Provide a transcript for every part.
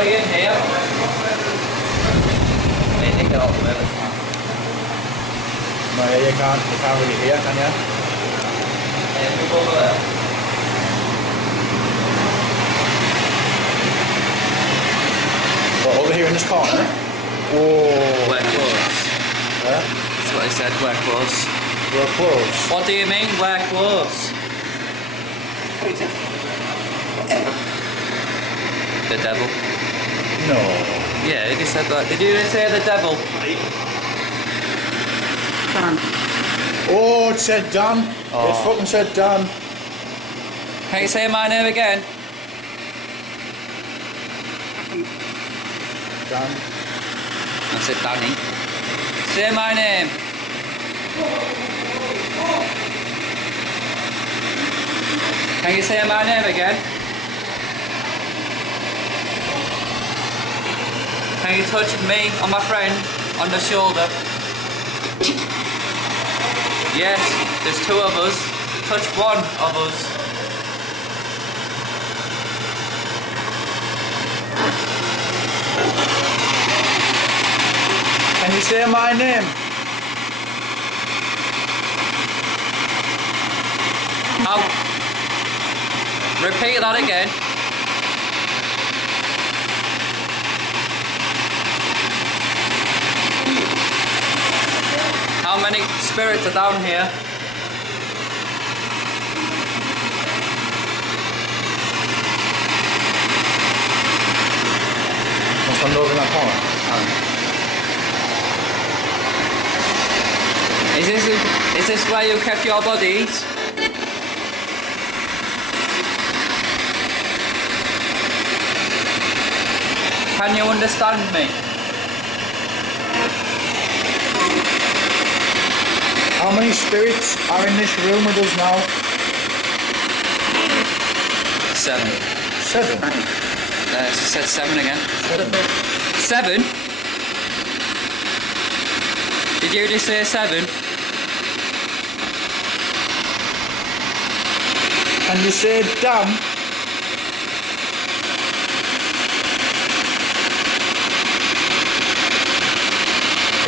anybody in here? They think they're all the way. No, yeah, you can't really hear, can you? Yeah, move over there. But over here in this corner. Whoa. We're close. Yeah? That's what I said, we're close. We're close. What do you mean, we're close? The devil. No. Yeah, you said that. Did you just say the devil? Dan. Oh, it said Dan. Oh. It fucking said Dan. Can you say my name again? Dan. I said Danny. Say my name. Can you say my name again? Can you touch me or my friend on the shoulder? Yes, there's two of us. Touch one of us. Can you say my name? I'll repeat that again. How many spirits are down here? What's on over in that corner? Is this where you kept your bodies? Can you understand me? How many spirits are in this room with us now? 7. 7. Said 7 again. 7? Did you just say 7? Can you say damn?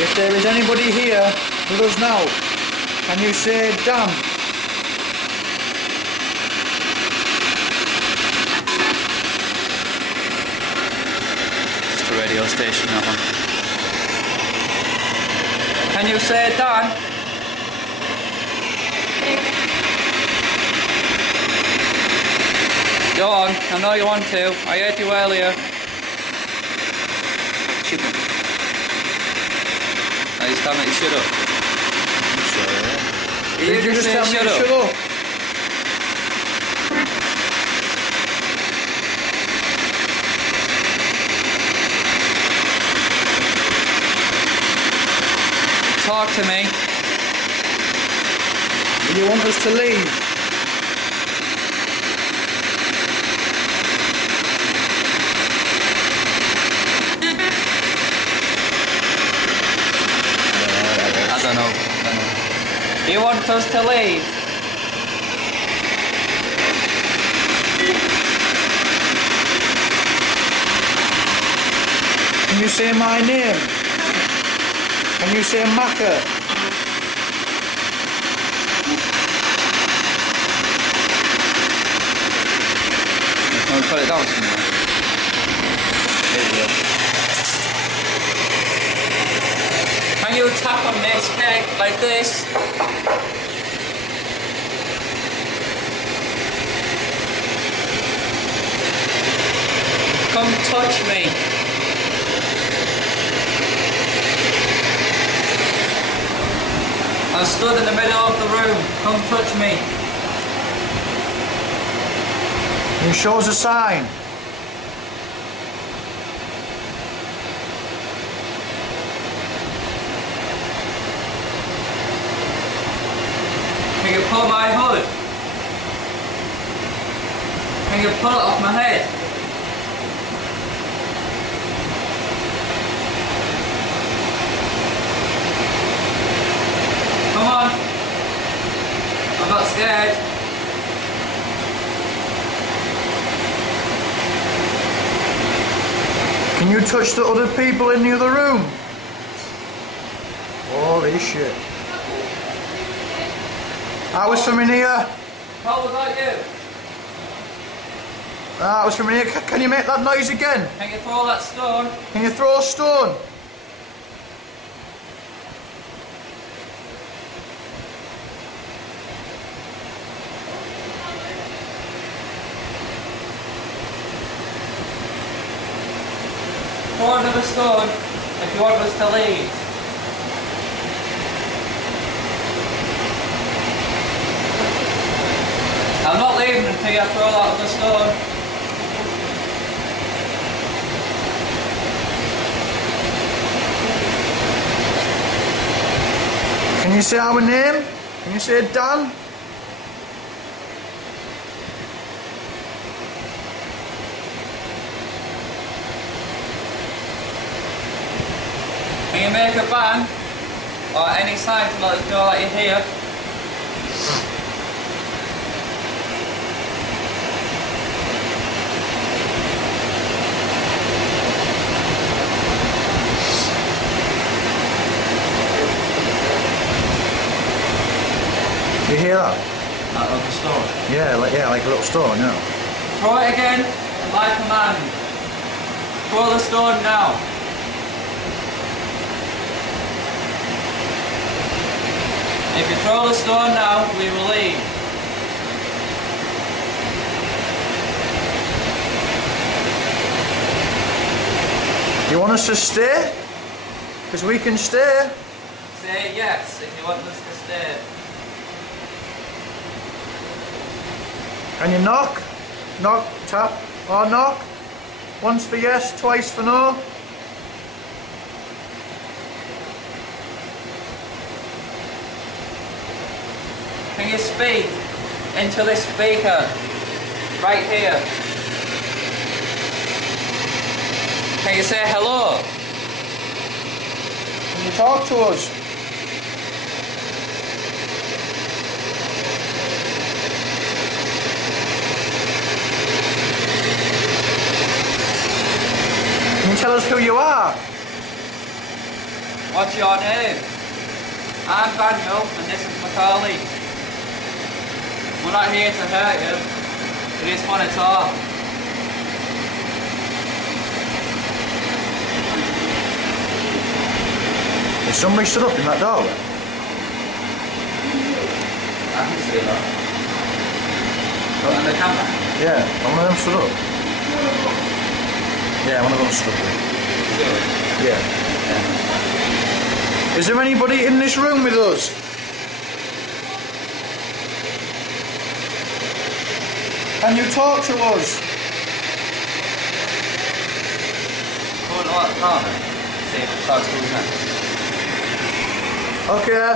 If there is anybody here with us now, can you say damn? Just a radio station, that one. Can you say Dan? Go on, I know you want to. I heard you earlier. No, you tell me to shut up. Did you just tell me to shut up? Talk to me. Do you want us to leave? I don't know. Do you want us to leave? Can you say my name? Can you say Macca? Can we put it down somewhere? Here we go. Can you tap on this cake like this? Come touch me. I stood in the middle of the room. Come touch me. Can you show us a sign? Can you pull my hood? Can you pull it off my head? Come on. I'm not scared. Can you touch the other people in the other room? Holy shit. That was from in here. How was that you? That was from in here. Can you make that noise again? Can you throw that stone? Can you throw a stone? Throw another stone if you want us to leave. I'm not leaving until you throw that other stone. Can you say our name? Can you say Dan? Can you make a bang or any sign to let us know that you're here? You hear that? That other stone. Yeah, like a little stone, yeah. Throw it again, my command. Throw the stone now. If you throw the stone now, we will leave. Do you want us to stay? Because we can stay. Say yes if you want us to stay. Can you knock? Knock, tap, or knock? Once for yes, twice for no. Can you speak into this speaker right here? Can you say hello? Can you talk to us? Can you tell us who you are? What's your name? I'm Daniel and this is Macaulay. We're not here to hurt you, we just want to talk. Is somebody stood up in that doorway? I can see that. Put on the camera. Yeah, one of them stood up. Yeah, one of them stood up. Yeah. Is there anybody in this room with us? Can you talk to us? Go to that corner. See if it talks to us now. Okay.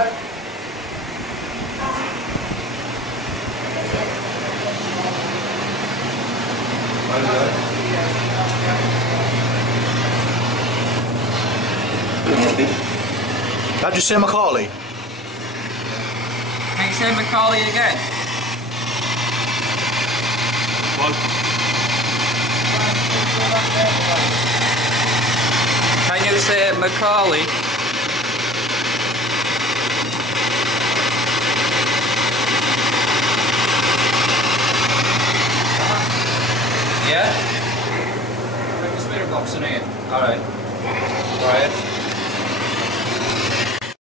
Did you say Macaulay? Can you say Macaulay again? Can you say Macaulay? Yeah? Bring the spirit box in here. Alright. Alright.